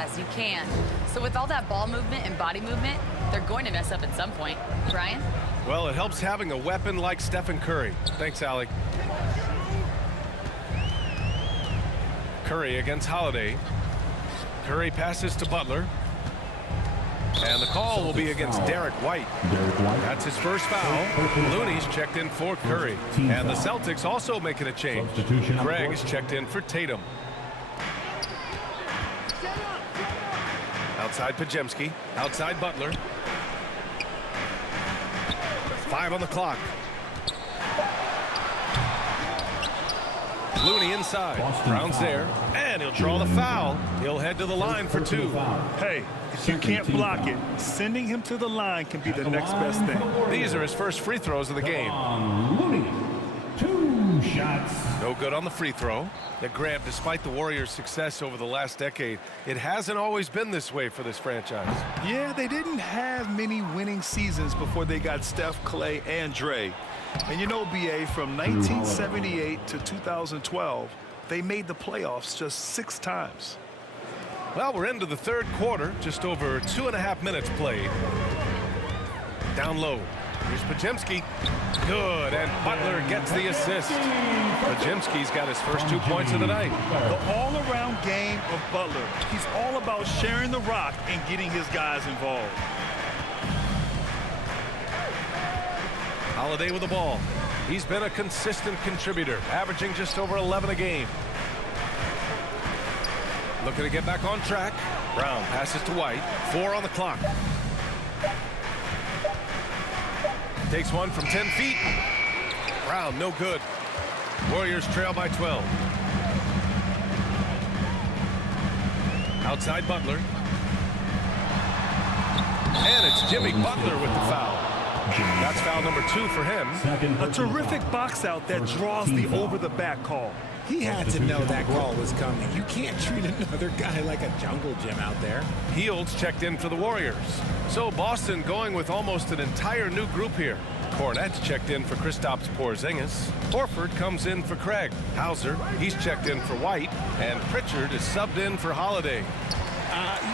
as you can. So with all that ball movement and body movement, they're going to mess up at some point. Brian? Well, it helps having a weapon like Stephen Curry. Thanks, Allie. Curry against Holiday. Curry passes to Butler. And the call will be against Derek White. That's his first foul. Looney's checked in for Curry. And the Celtics also making a change. Craig is checked in for Tatum. Outside Podziemski. Outside Butler. 5 on the clock. Looney inside. Brown's there. And he'll draw the foul. He'll head to the line for 2. Hey, if you can't block it, sending him to the line can be the next best thing. These are his first free throws of the game. Looney, 2 shots. No good on the free throw. That Graham, despite the Warriors' success over the last decade, it hasn't always been this way for this franchise. Yeah, they didn't have many winning seasons before they got Steph, Clay, and Dre. And you know, BA, from 1978 to 2012, they made the playoffs just 6 times. Well, we're into the third quarter, just over 2.5 minutes played. Down low. Here's Podziemski. Good, and Butler gets the assist. Podziemski's got his first 2 points of the night. The all-around game of Butler. He's all about sharing the rock and getting his guys involved. Holiday with the ball. He's been a consistent contributor, averaging just over 11 a game. Looking to get back on track. Brown passes to White. 4 on the clock. Takes one from 10 feet. Brown, no good. Warriors trail by 12. Outside Butler. And it's Jimmy Butler with the foul. That's foul number 2 for him. A terrific box out that draws the over-the-back call. He had to know that call was coming. You can't treat another guy like a jungle gym out there. Hields checked in for the Warriors. So Boston going with almost an entire new group here. Kornet's checked in for Kristaps Porzingis. Horford comes in for Craig. Hauser, he's checked in for White. And Pritchard is subbed in for Holiday.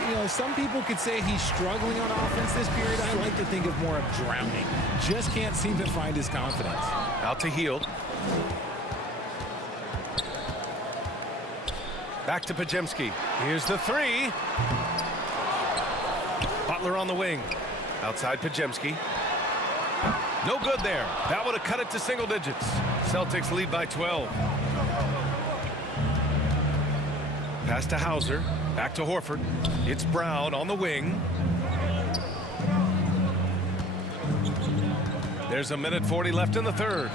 You know, some people could say he's struggling on offense this period. I like to think of more of drowning. Just can't seem to find his confidence. Out to Hield. Back to Podziemski. Here's the 3. Butler on the wing. Outside Podziemski. No good there. That would have cut it to single digits. Celtics lead by 12. Pass to Hauser. Back to Horford. It's Brown on the wing. There's a minute 40 left in the third.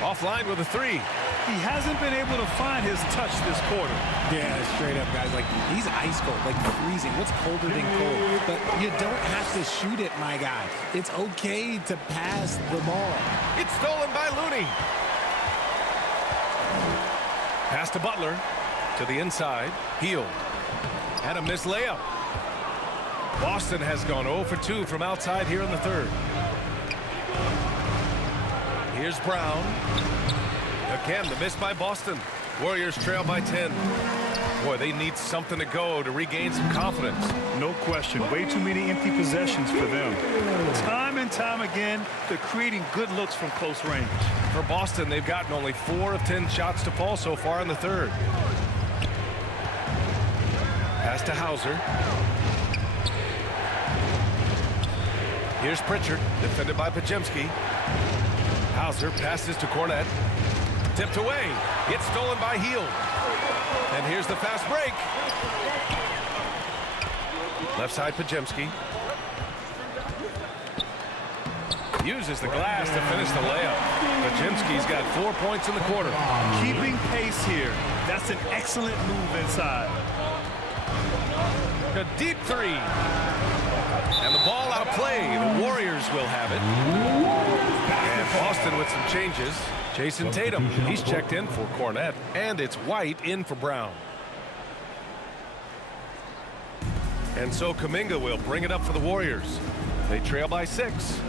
Offline with a 3. He hasn't been able to find his touch this quarter. Yeah, straight up, guys. Like, he's ice cold, like freezing. What's colder than cold? But you don't have to shoot it, my guy. It's okay to pass the ball. It's stolen by Looney. Pass to Butler. To the inside. Hield. And a missed layup. Boston has gone 0 for 2 from outside here in the third. Here's Brown. Again, the miss by Boston. Warriors trail by 10. Boy, they need something to go to regain some confidence. No question. Way too many empty possessions for them. Time and time again, they're creating good looks from close range. For Boston, they've gotten only 4 of 10 shots to fall so far in the third. Pass to Hauser. Here's Pritchard, defended by Podziemski. Hauser passes to Kornet. Tipped away. It's stolen by Hield. And here's the fast break. Left side Podziemski. Uses the glass to finish the layup. Podziemski's got 4 points in the quarter. Keeping pace here. That's an excellent move inside. A deep 3. And the ball out of play. The Warriors will have it. And Boston with some changes. Jason Tatum, he's checked in for Kornet. And it's White in for Brown. And so Kuminga will bring it up for the Warriors. They trail by 6.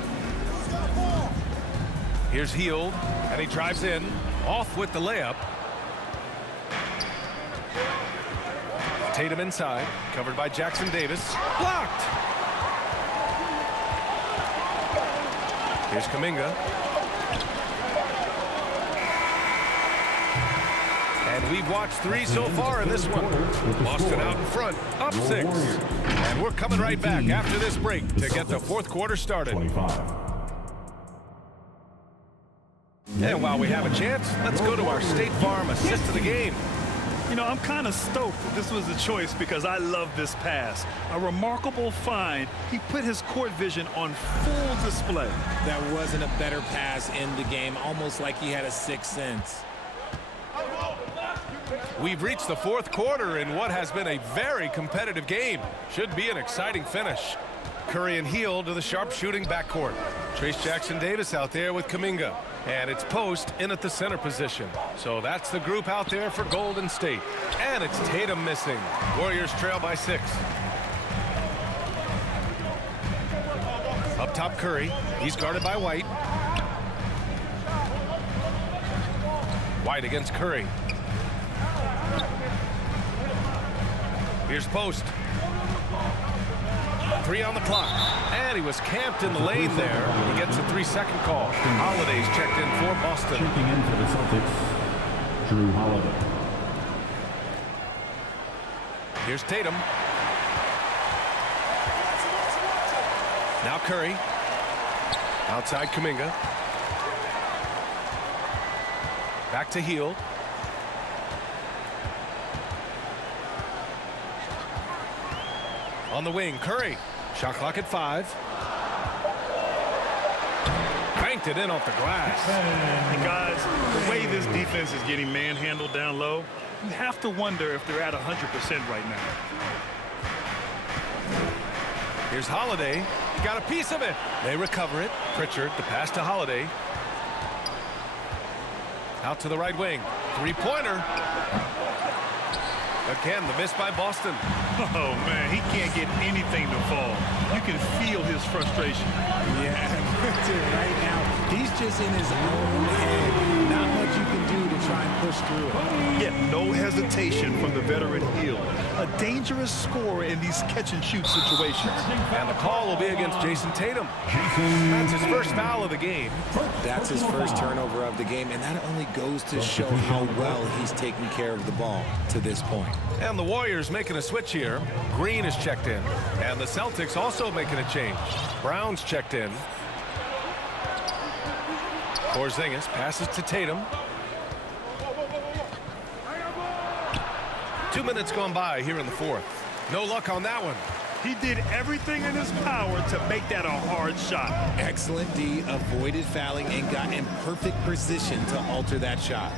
Here's Hield, and he drives in. Off with the layup. Tatum inside, covered by Jackson Davis. Blocked! Here's Kuminga. And we've watched 3 so far in this one. Boston out in front, up 6. And we're coming right back after this break to get the fourth quarter started. 25. And while we have a chance, let's go to our State Farm assist of the game. You know, I'm kind of stoked that this was a choice because I love this pass. A remarkable find. He put his court vision on full display. That wasn't a better pass in the game, almost like he had a sixth sense. We've reached the fourth quarter in what has been a very competitive game. Should be an exciting finish. Curry and Hield to the sharpshooting backcourt. Trace Jackson Davis out there with Kuminga. And it's Post in at the center position. So that's the group out there for Golden State. And it's Tatum missing. Warriors trail by 6. Up top Curry. He's guarded by White. White against Curry. Here's Post. 3 on the clock. And he was camped in the lane there. He gets a 3-second call. Holiday's checked in for Boston. Checking in for the Celtics, Drew Holiday. Here's Tatum. Now Curry. Outside Kuminga. Back to Hield. On the wing, Curry. Shot clock at 5. Banked it in off the glass. And guys, the way this defense is getting manhandled down low, you have to wonder if they're at 100% right now. Here's Holiday. He got a piece of it. They recover it. Pritchard, the pass to Holiday. Out to the right wing. 3-pointer. Again, the miss by Boston. Oh, man, he can't get anything to fall. You can feel his frustration. Yeah, right now, he's just in his own head. Not much you can do to try and push through it. Yet no hesitation from the veteran Hield. A dangerous scorer in these catch-and-shoot situations. And the call will be against Jason Tatum. That's his first foul of the game. That's his first turnover of the game, and that only goes to show how well he's taken care of the ball to this point. And the Warriors making a switch here. Green is checked in. And the Celtics also making a change. Brown's checked in. Porzingis passes to Tatum. 2 minutes gone by here in the fourth. No luck on that one. He did everything in his power to make that a hard shot. Excellent D, avoided fouling and got in perfect position to alter that shot.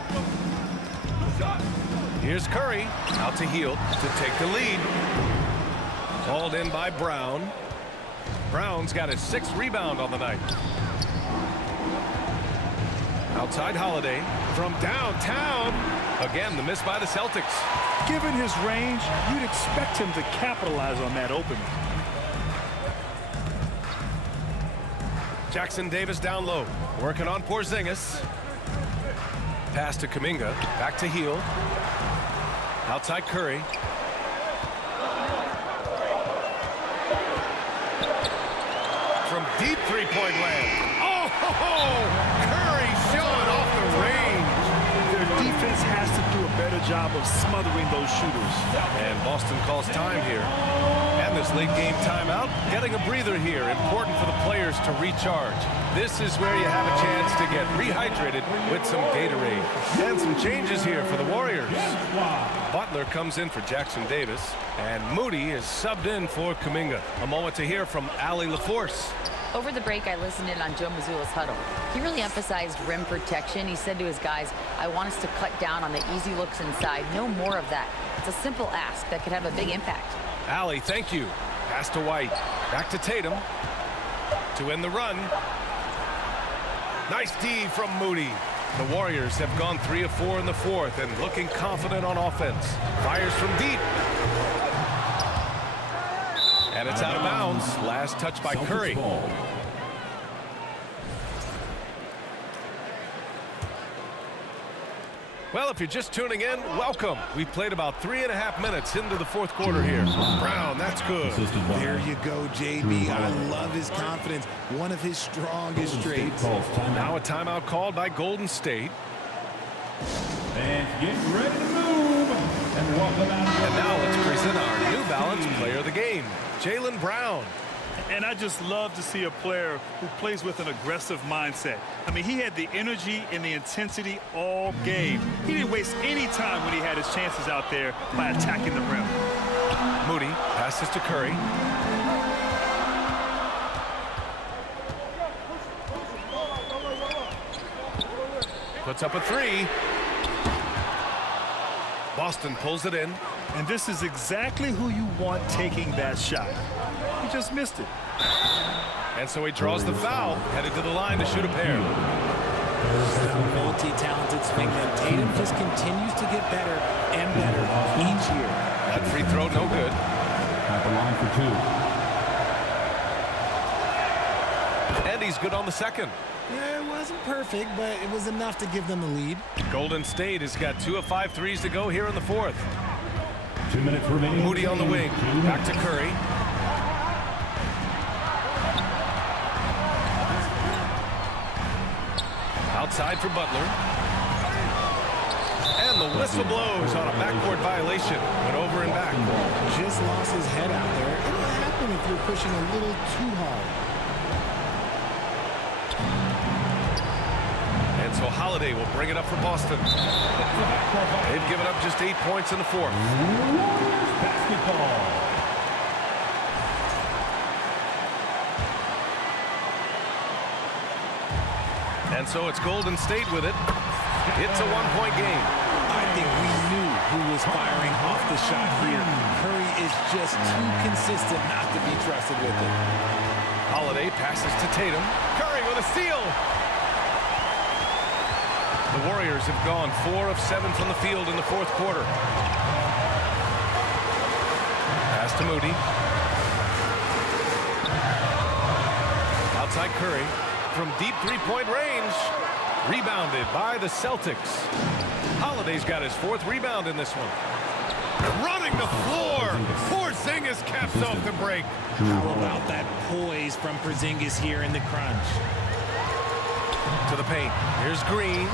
Here's Curry out to Hield to take the lead. Called in by Brown. Brown's got his 6th rebound on the night. Outside Holiday from downtown. Again, the miss by the Celtics. Given his range, you'd expect him to capitalize on that opening. Jackson Davis down low, working on Porzingis. Pass to Kuminga, back to Hield. Outside Curry. From deep 3-point land. Oh, Curry showing off the range. Their defense has to do a better job of smothering those shooters. And Boston calls time here. And this late game timeout, getting a breather here. Important for the players to recharge. This is where you have a chance to get rehydrated with some Gatorade. And some changes here for the Warriors. Butler comes in for Jackson Davis. And Moody is subbed in for Kuminga. A moment to hear from Allie LaForce. Over the break, I listened in on Joe Mazzulla's huddle. He really emphasized rim protection. He said to his guys, I want us to cut down on the easy looks inside. No more of that. It's a simple ask that could have a big impact. Allie, thank you. Pass to White. Back to Tatum. To end the run. Nice D from Moody. The Warriors have gone 3 of 4 in the fourth and looking confident on offense. Fires from deep. And it's out of bounds. Last touch by Curry. Well, if you're just tuning in, welcome. We've played about 3.5 minutes into the fourth quarter here. Brown, that's good. There you go, JB. I love his confidence. One of his strongest traits. Now a timeout called by Golden State. And get ready to move. And welcome out. And now let's present our New Balance player of the game, Jaylen Brown. And I just love to see a player who plays with an aggressive mindset. I mean, he had the energy and the intensity all game. He didn't waste any time when he had his chances out there by attacking the rim. Moody passes to Curry. Puts up a three. Boston pulls it in. And this is exactly who you want taking that shot. He just missed it. And so he draws the foul, headed to the line to shoot a pair. Multi-talented swingman. Tatum just continues to get better and better each year. That free throw, no good. At the line for 2. And he's good on the second. Yeah, it wasn't perfect, but it was enough to give them the lead. Golden State has got 2 of 5 threes to go here in the fourth. 2 minutes remaining. Moody on the wing. Back to Curry. Outside for Butler. And the whistle blows on a backcourt violation. Went over and back. Just lost his head out there. It'll happen if you're pushing a little too hard. And so Holiday will bring it up for Boston. They've given up just 8 points in the fourth. Basketball. And so it's Golden State with it. It's a 1-point game. I think we knew who was firing off the shot here. Curry is just too consistent not to be trusted with it. Holiday passes to Tatum. Curry with a steal. The Warriors have gone 4 of 7 from the field in the fourth quarter. Pass to Moody. Outside Curry. From deep three-point range. Rebounded by the Celtics. Holiday's got his 4th rebound in this one. Running the floor. Porzingis caps off the break. How about that poise from Porzingis here in the crunch? To the paint. Here's Green.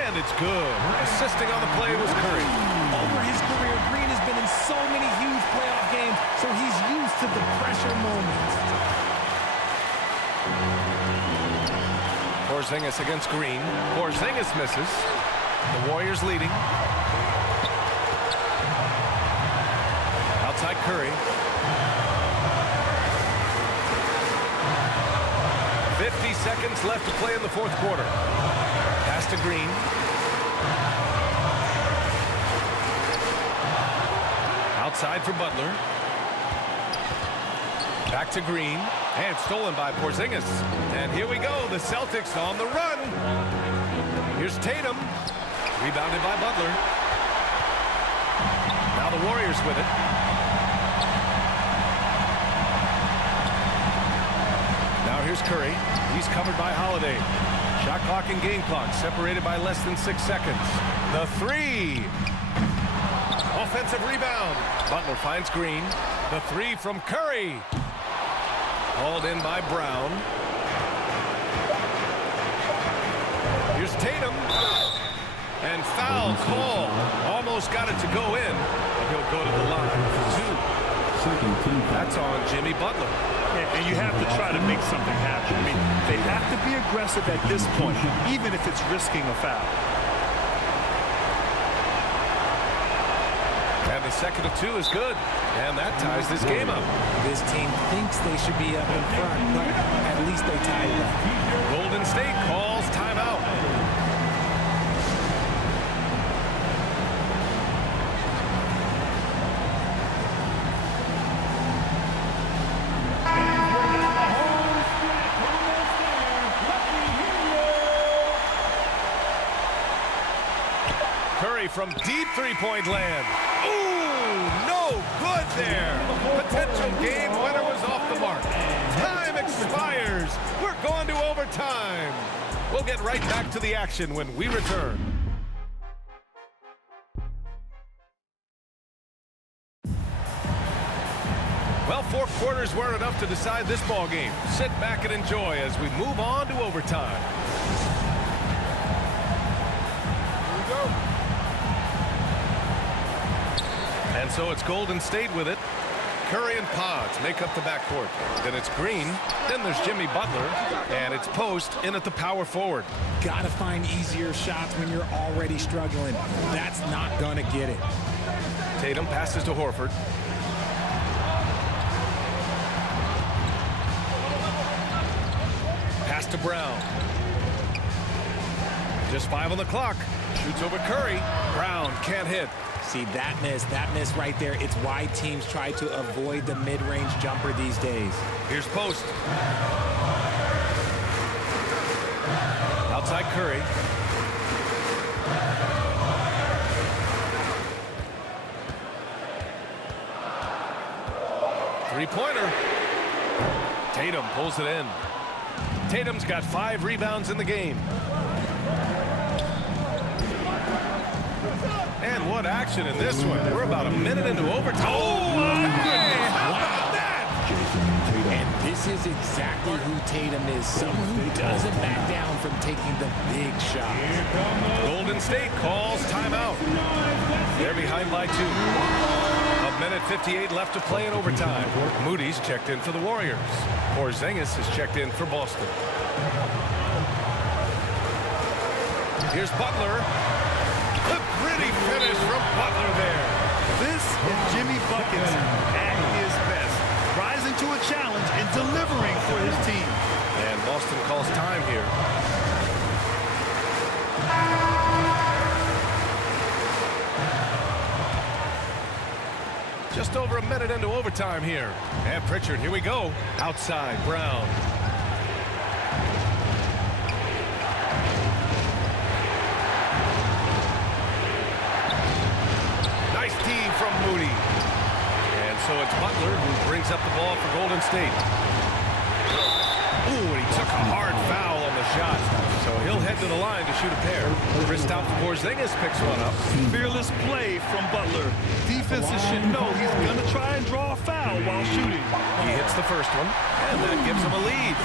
And it's good. Assisting on the play was Curry. Over his career, Green has been in so many huge playoff games, so he's used to the pressure moments. Porzingis against Green. Porzingis misses. The Warriors leading. Outside Curry. 50 seconds left to play in the fourth quarter. Pass to Green. Outside for Butler. Back to Green. And stolen by Porzingis. And here we go. The Celtics on the run. Here's Tatum. Rebounded by Butler. Now the Warriors with it. Now here's Curry. He's covered by Holiday. Shot clock and game clock separated by less than 6 seconds. The three. Offensive rebound. Butler finds Green. The three from Curry. Hauled in by Brown. Here's Tatum. And foul call. Almost got it to go in. But he'll go to the line for 2. That's on Jimmy Butler. And you have to try to make something happen. I mean, they have to be aggressive at this point, even if it's risking a foul. And the second of 2 is good. And that ties this game up. This team thinks they should be up in front, but at least they tied it up. Golden State calls timeout. Curry from deep three-point land. Ooh, no good there. Potential game winner was off the mark. Time expires. We're going to overtime. We'll get right back to the action when we return. Well, 4 quarters weren't enough to decide this ball game. Sit back and enjoy as we move on to overtime. Here we go. And so it's Golden State with it. Curry and Pods make up the backcourt. Then it's Green. Then there's Jimmy Butler. And it's Post in at the power forward. Gotta find easier shots when you're already struggling. That's not gonna get it. Tatum passes to Horford. Pass to Brown. Just 5 on the clock. Shoots over Curry. Brown can't hit. See, that miss right there. It's why teams try to avoid the mid-range jumper these days. Here's Post. Outside Curry. Three-pointer. Tatum pulls it in. Tatum's got 5 rebounds in the game. And what action in this one. We're about a minute into overtime. Oh, hey, how about that? And this is exactly who Tatum is. Someone who doesn't back down from taking the big shots. Golden State calls timeout. They're behind by 2. A minute 58 left to play in overtime. Moody's checked in for the Warriors. Porzingis is checked in for Boston. Here's Butler. A gritty finish from Butler there. This is Jimmy Buckets at his best, rising to a challenge and delivering for his team. And Boston calls time here. Just over a minute into overtime here. And Pritchard, here we go. Outside, Brown. Nice D from Moody. And so it's Butler who brings up the ball for Golden State. Ooh, and he took a hard foul on the shot. So he'll head to the line to shoot a pair. Kristaps Porzingis picks one up. Fearless play from Butler. Defenses should know he's going to try and draw a foul while shooting. He hits the first one, and that gives him a lead.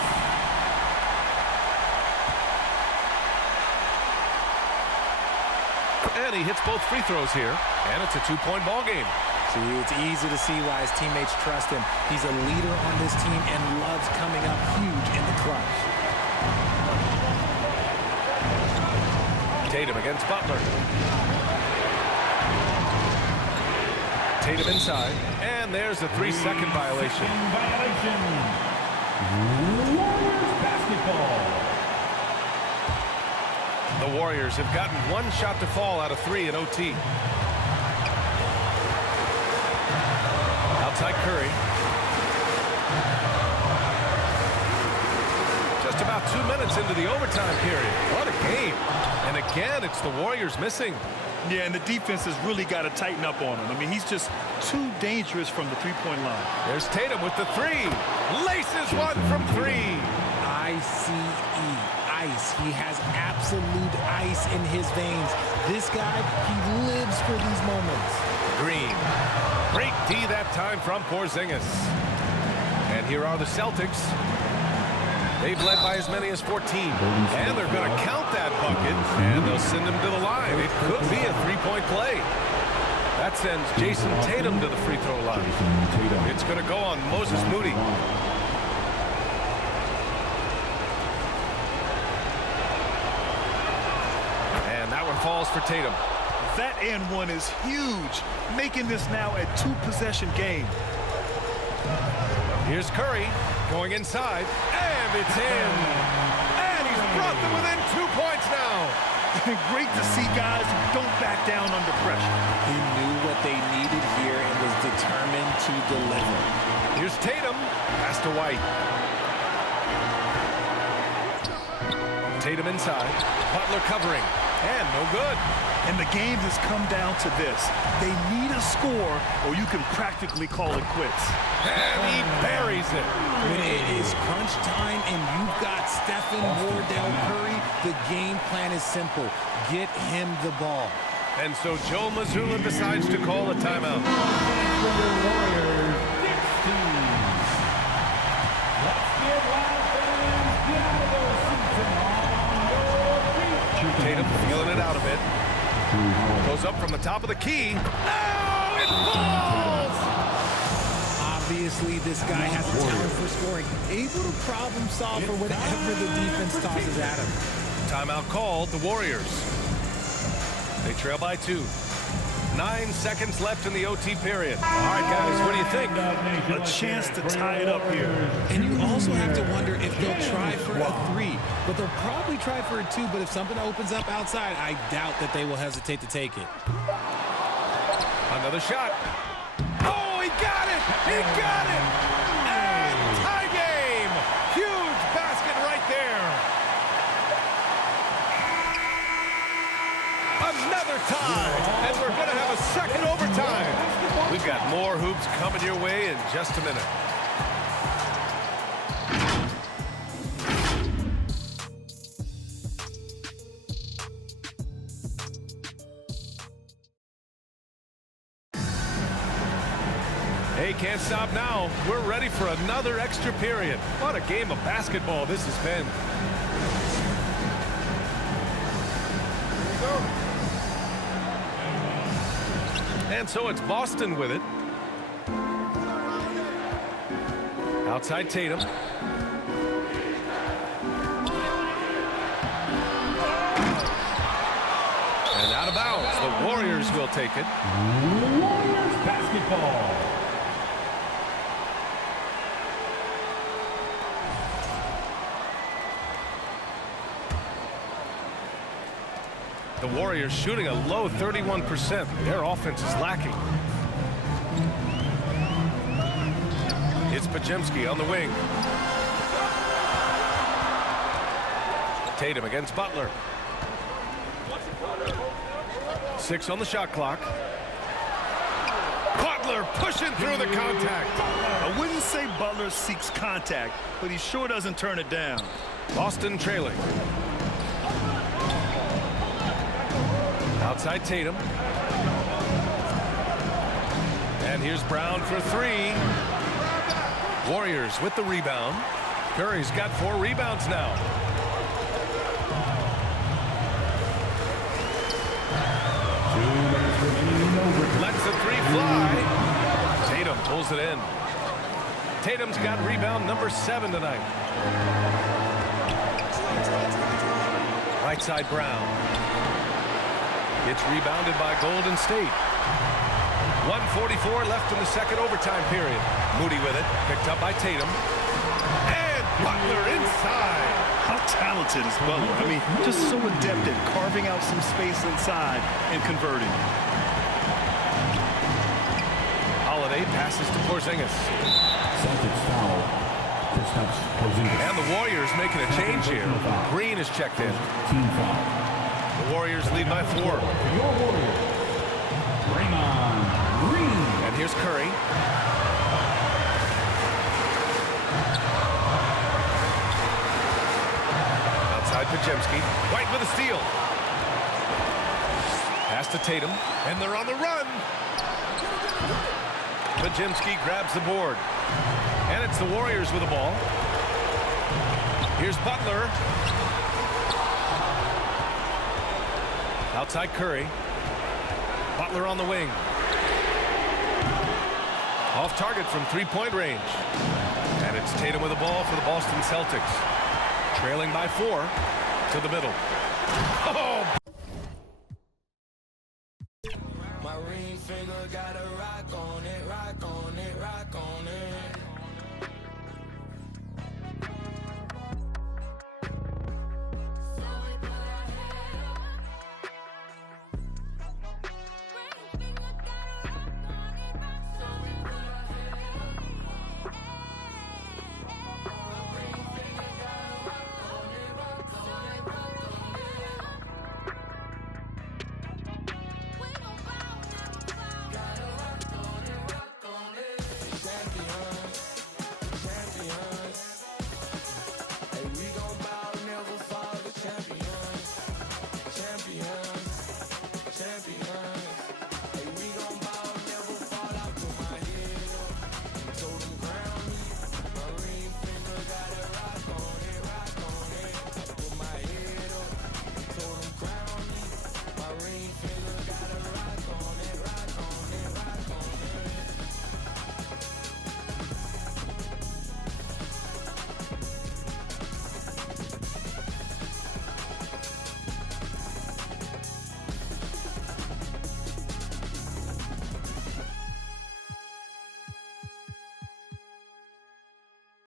And he hits both free throws here, and it's a 2-point ball game. See, it's easy to see why his teammates trust him. He's a leader on this team and loves coming up huge in the clutch. Tatum against Butler. Tatum inside, and there's a 3-second violation. Warriors basketball. The Warriors have gotten 1 shot to fall out of 3 in OT. Outside Curry. Just about 2 minutes into the overtime period. What a game. And again, it's the Warriors missing. Yeah, and the defense has really got to tighten up on him. I mean, he's just too dangerous from the three-point line. There's Tatum with the 3. Laces one from 3. I-C-E, ice. He has absolute ice in his veins. This guy, he lives for these moments. Green. Great D that time from Porzingis. And here are the Celtics. They've led by as many as 14. And they're going to count that bucket. And they'll send him to the line. It could be a 3-point play. That sends Jason Tatum to the free throw line. It's going to go on Moses Moody. And that one falls for Tatum. That and one is huge, making this now a 2-possession game. Here's Curry going inside, and it's in. And he's brought them within 2 points now. Great to see guys who don't back down under pressure. He knew what they needed here and was determined to deliver. Here's Tatum, pass to White. Tatum inside, Butler covering, and no good. And the game has come down to this. They need a score, or you can practically call it quits. And he buries it. When it is crunch time and you've got Stephen Wardell Curry, the game plan is simple. Get him the ball. And so Joe Mazzulla decides to call a timeout. Warriors, 16. from the top of the key. Oh, it falls! Obviously, this guy has a talent for scoring. Able to problem solve for whatever the defense tosses at him. Timeout called, the Warriors. They trail by 2. 9 seconds left in the OT period. All right, guys, what do you think? A chance to tie it up here. And you also have to wonder if they'll try for a 3. But they'll probably try for a 2. But if something opens up outside, I doubt that they will hesitate to take it. Another shot. Oh, he got it! He got it! And tie game! Huge basket right there. Another tie! And we're going to have a second overtime. We've got more hoops coming your way in just a minute. Hey, can't stop now. We're ready for another extra period. What a game of basketball this has been. And so it's Boston with it. Outside Tatum. And out of bounds. The Warriors will take it. Warriors basketball. The Warriors shooting a low 31%. Their offense is lacking. It's Podziemski on the wing. Tatum against Butler. 6 on the shot clock. Butler pushing through the contact. I wouldn't say Butler seeks contact, but he sure doesn't turn it down. Boston trailing. Outside Tatum. And here's Brown for 3. Warriors with the rebound. Curry's got 4 rebounds now. Lets the 3 fly. Tatum pulls it in. Tatum's got rebound number 7 tonight. Right side Brown. It's rebounded by Golden State. 1:44 left in the second overtime period. Moody with it. Picked up by Tatum. And Butler inside. How talented is Butler? I mean, just so adept at carving out some space inside and converting. Holiday passes to Porzingis. Celtics foul. Kristaps Porzingis. And the Warriors making a change here. Green is checked in. Team foul. The Warriors lead by 4. Your Warriors. Draymond Green. And here's Curry. Outside Podziemski. White with a steal. Pass to Tatum. And they're on the run. Podziemski grabs the board. And it's the Warriors with the ball. Here's Butler. Outside Curry. Butler on the wing. Off target from 3-point range. And it's Tatum with the ball for the Boston Celtics. Trailing by 4 to the middle. Oh! My ring finger got a